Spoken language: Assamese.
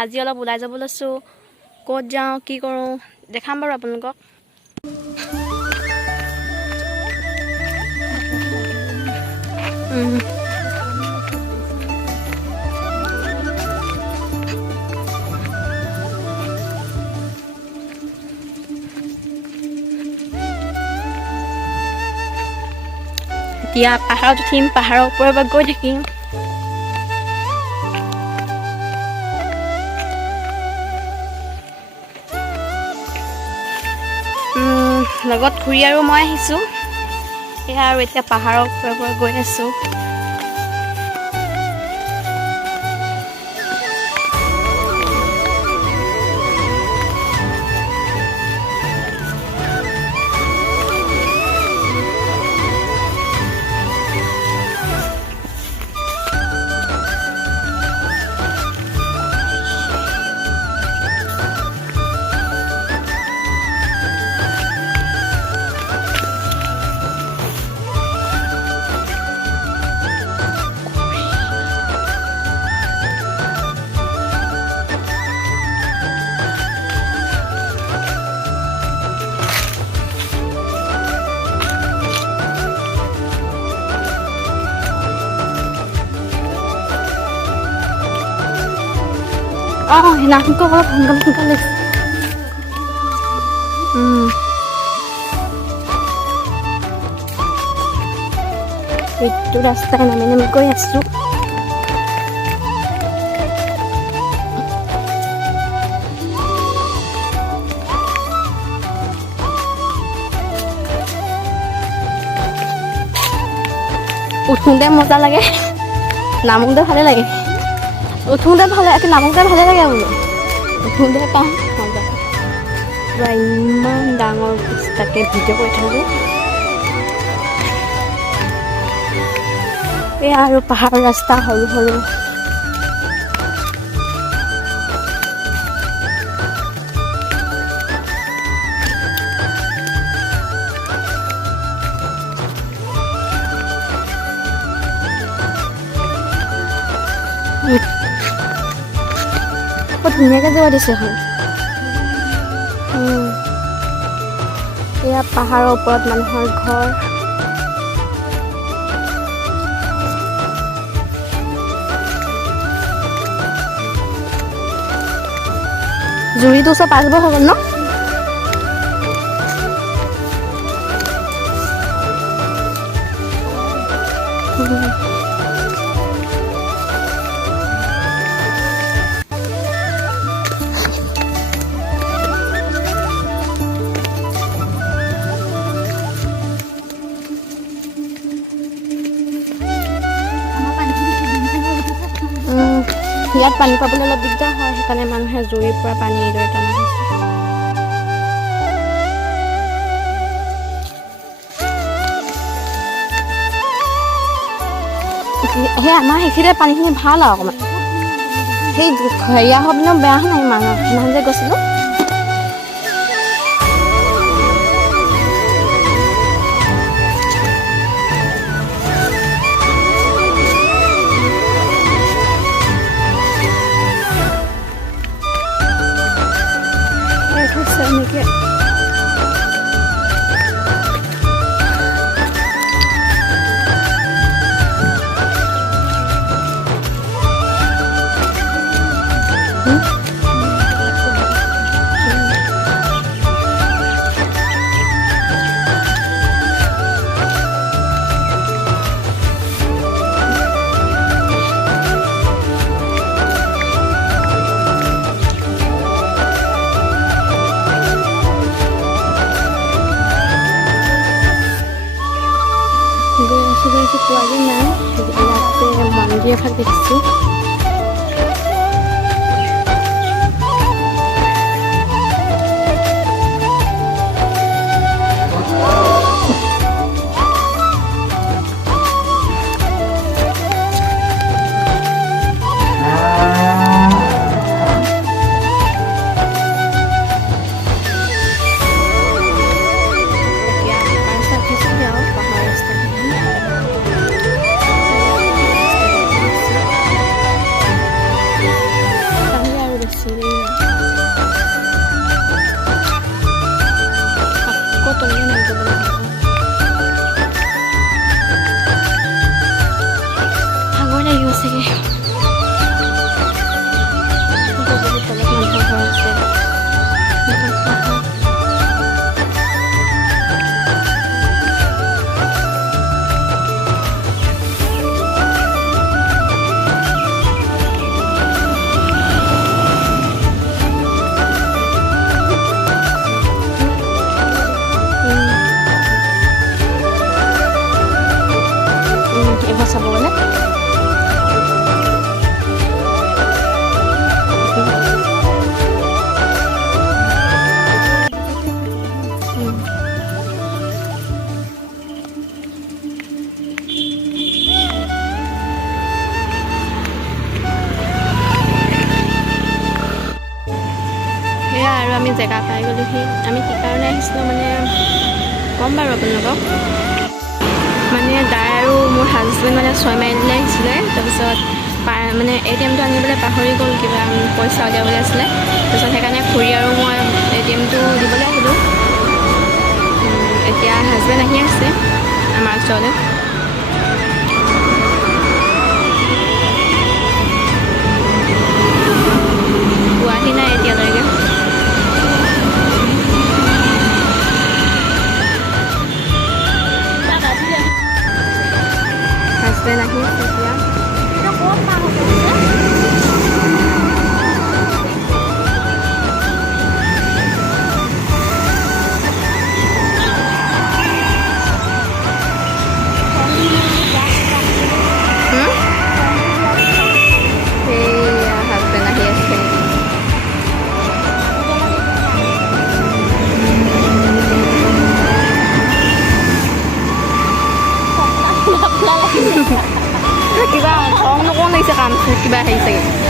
আজি অলপ ওলাই যাব লৈছোঁ। ক'ত যাওঁ কি কৰোঁ দেখাম বাৰু আপোনালোকক। এতিয়া পাহাৰত উঠিম, পাহাৰৰ ওপৰৰ পৰা গৈ থাকিম। লগত খুৰী আৰু মই আহিছোঁ। সেয়া আৰু এতিয়া পাহাৰৰ ওপৰৰ পৰা গৈ আছোঁ। সেইদিনাখনকৈ অলপ সোনকালে এইটো ৰাস্তাই নামি গৈ আছোঁ। উঠোঁতে মজা লাগে, নামোতে ভালে লাগে। উঠোঁতে ভালে, নামোতে ভালে লাগে বোলো। উঠোঁতে পাওঁ মজা। পুৰা ইমান ডাঙৰ তাকে ভিডিঅ' কৰি থাকোঁ। এয়া আৰু পাহাৰৰ ৰাস্তা সৰু সৰু। বৰ ধুনীয়াকৈ যোৱা দিছে এখন। এয়া পাহাৰৰ ওপৰত মানুহৰ ঘৰ। জুৰিটো ওচৰ পাৰ হৈ গ'ল ন? ইয়াত পানী পাবলৈ অলপ দিগদাৰ হয়, সেইকাৰণে মানুহে জুৰিৰ পৰা পানী এইদৰে টানা হৈছে। সেই আমাৰ সেইখিনিতে পানীখিনি ভাল আৰু অকণমান। সেই হেৰিয়া হোৱা পিনেও বেয়া হোৱা নাই মানুহ সেইদিনাখন যে গৈছিলোঁ। এনেকৈ পোৱাগে নাই। ইয়াতে মন্দিৰ এভাগ দেখিছোঁ। তললৈ নামি যাব লাগিব ভাগৰ লাগিব চাগে বহুত তলত মানুহৰ ঘৰ আছে এইবাৰ চাব গ'লে সেয়া আৰু আমি জেগা পাই গ'লোহি আমি কি কাৰণে আহিছিলোঁ মানে ক'ম বাৰু আপোনালোকক মানে দাই আৰু মোৰ হাজবেণ্ড মানে 6 মাইললৈ আহিছিলে তাৰপিছত মানে ATM-টো আনিবলৈ পাহৰি গ'ল কিবা পইচা উলিয়াবলৈ আছিলে তাৰপিছত সেইকাৰণে খুৰী আৰু মই ATM-টো দিবলৈ আহিলোঁ এতিয়া হাজবেণ্ড আহি আছে আমাৰ ওচৰলৈ পোৱাহি নাই এতিয়ালৈকে হাজবেণ্ড আহি আছে এতিয়া ক'ত মা হ'ব কিবা খং নকওঁ লাগিছে কাম কিবা হেৰি চাগে